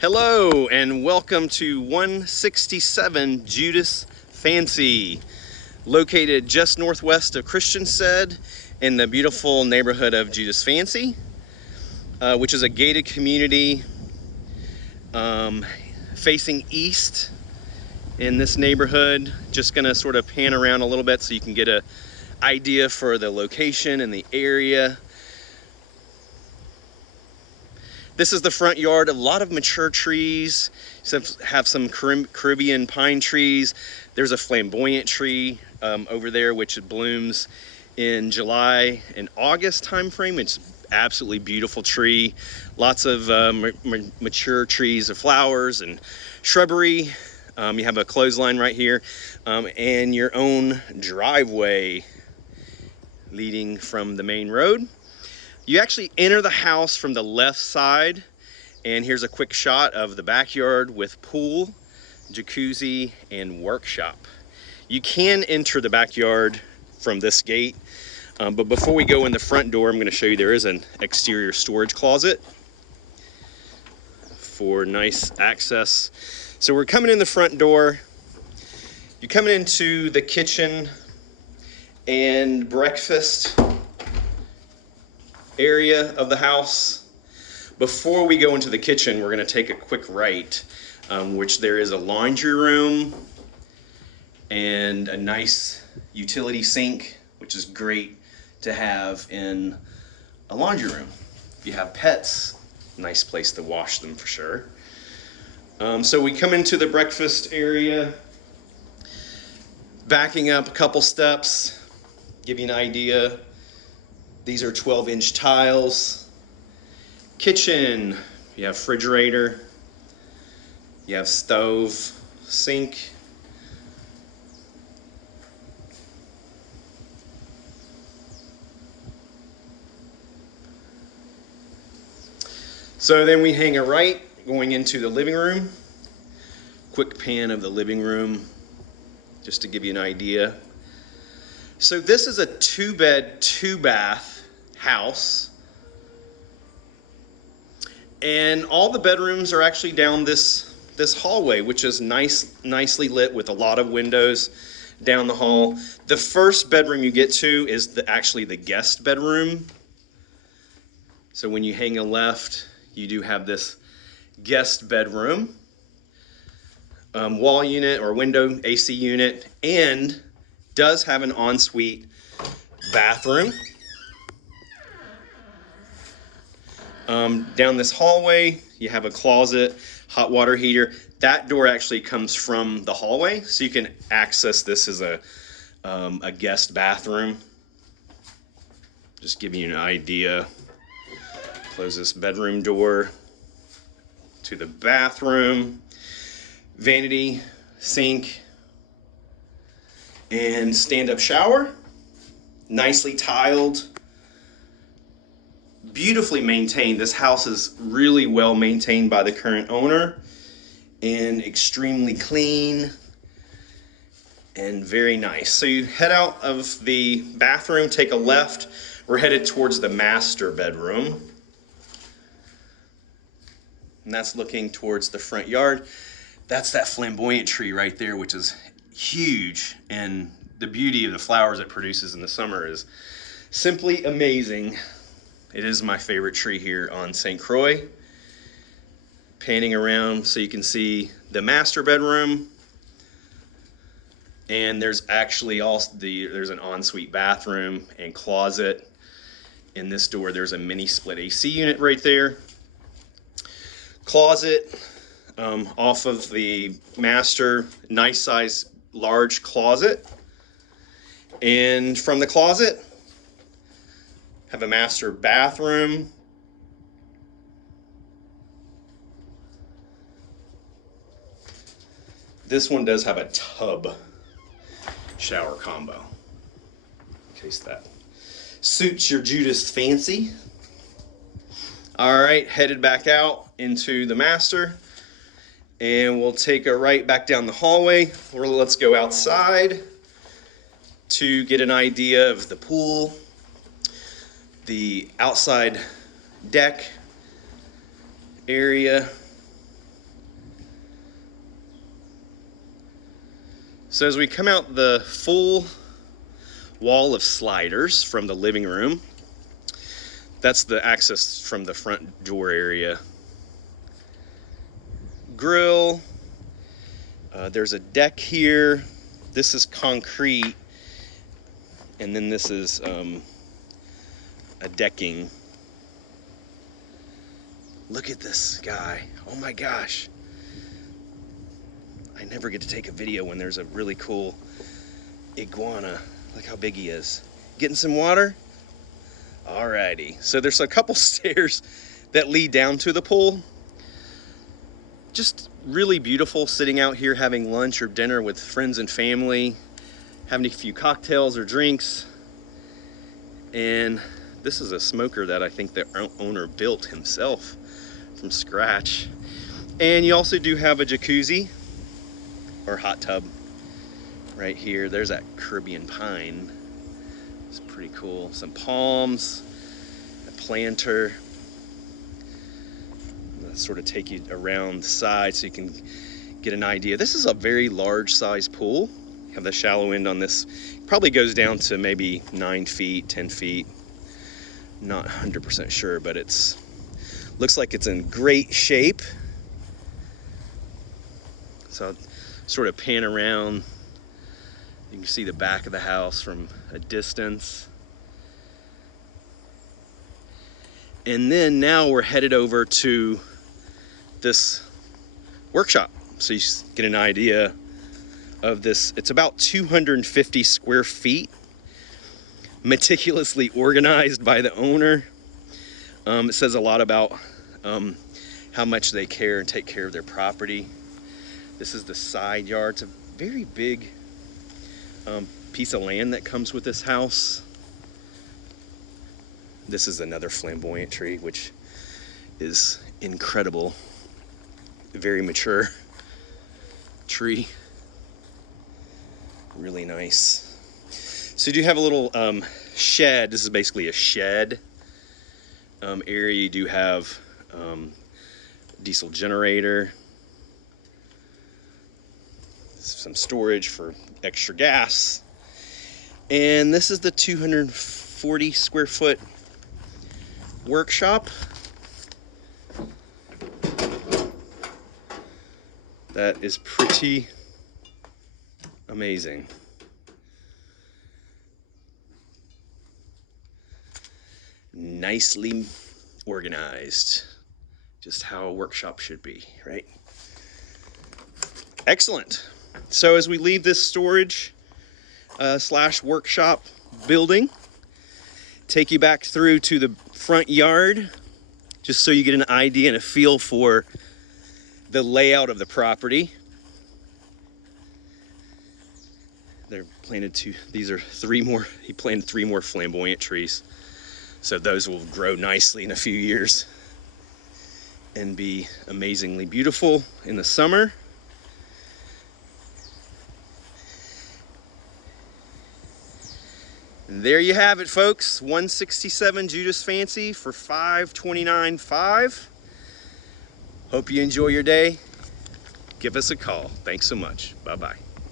Hello and welcome to 167 Judith Fancy, located just northwest of Christiansted in the beautiful neighborhood of Judith Fancy, which is a gated community facing east in this neighborhood. Just gonna sort of pan around a little bit so you can get an idea for the location and the area. This is the front yard, a lot of mature trees. Have some Caribbean pine trees. There's a flamboyant tree over there which blooms in July and August time frame. It's absolutely beautiful tree. Lots of mature trees of flowers and shrubbery. You have a clothesline right here and your own driveway leading from the main road. You actually enter the house from the left side, and here's a quick shot of the backyard with pool, jacuzzi, and workshop. You can enter the backyard from this gate, but before we go in the front door, I'm going to show you there is an exterior storage closet for nice access. So we're coming in the front door. You're coming into the kitchen and breakfast area of the house. Before we go into the kitchen, we're going to take a quick right, which there is a laundry room and a nice utility sink, which is great to have in a laundry room. If you have pets, nice place to wash them for sure. So we come into the breakfast area, backing up a couple steps, give you an idea. These are 12-inch tiles. Kitchen, you have refrigerator, you have stove, sink. So then we hang a right going into the living room. Quick pan of the living room just to give you an idea. So this is a 2-bed, 2-bath house. And all the bedrooms are actually down this hallway, which is nicely lit with a lot of windows down the hall. The first bedroom you get to is actually the guest bedroom. So when you hang a left, you do have this guest bedroom, wall unit or window AC unit, and does have an ensuite bathroom. Down this hallway, you have a closet, hot water heater. That door actually comes from the hallway, so you can access this as a guest bathroom. Just giving you an idea. Close this bedroom door to the bathroom. Vanity, sink, and stand-up shower. Nicely tiled. Beautifully maintained. This house is really well maintained by the current owner and extremely clean and very nice. So you head out of the bathroom, take a left. We're headed towards the master bedroom. And that's looking towards the front yard. That's that flamboyant tree right there, which is huge, and the beauty of the flowers it produces in the summer is simply amazing. It is my favorite tree here on St. Croix. Panning around so you can see the master bedroom, and there's actually also there's an ensuite bathroom and closet. In this door, there's a mini split AC unit right there. Closet off of the master, nice size large closet, and from the closet have a master bathroom. This one does have a tub shower combo, in case that suits your Judith fancy. All right, headed back out into the master, and we'll take a right back down the hallway. Let's go outside to get an idea of the pool, the outside deck area, So as we come out the full wall of sliders from the living room, that's the access from the front door area. Grill. There's a deck here. This is concrete, and then this is a decking. Look at this guy. Oh my gosh. I never get to take a video when there's a really cool iguana. Look how big he is. Getting some water? Alrighty. So there's a couple stairs that lead down to the pool. Just really beautiful sitting out here having lunch or dinner with friends and family, having a few cocktails or drinks. And this is a smoker that I think the owner built himself from scratch. And you also do have a jacuzzi or hot tub right here. There's that Caribbean pine. It's pretty cool. Some palms, a planter. I'll sort of take you around the side so you can get an idea. This is a very large size pool. You have the shallow end on this. Probably goes down to maybe 9 feet, 10 feet. Not 100% sure, but looks like it's in great shape. So I'll sort of pan around. You can see the back of the house from a distance. And then now we're headed over to this workshop. So you get an idea of this. It's about 250 square feet, meticulously organized by the owner. It says a lot about how much they care and take care of their property. This is the side yard. It's a very big piece of land that comes with this house. This is another flamboyant tree, which is incredible. Very mature tree. Really nice. So you do have a little shed. This is basically a shed area. You do have diesel generator. Some storage for extra gas. And this is the 240 square foot workshop. That is pretty amazing. Nicely organized. Just how a workshop should be, right? Excellent. So as we leave this storage slash workshop building, take you back through to the front yard, just so you get an idea and a feel for the layout of the property. They're planted these are 3 more, he planted 3 more flamboyant trees. So those will grow nicely in a few years and be amazingly beautiful in the summer. And there you have it, folks. 167 Judith Fancy for $529,500. Hope you enjoy your day. Give us a call. Thanks so much. Bye-bye.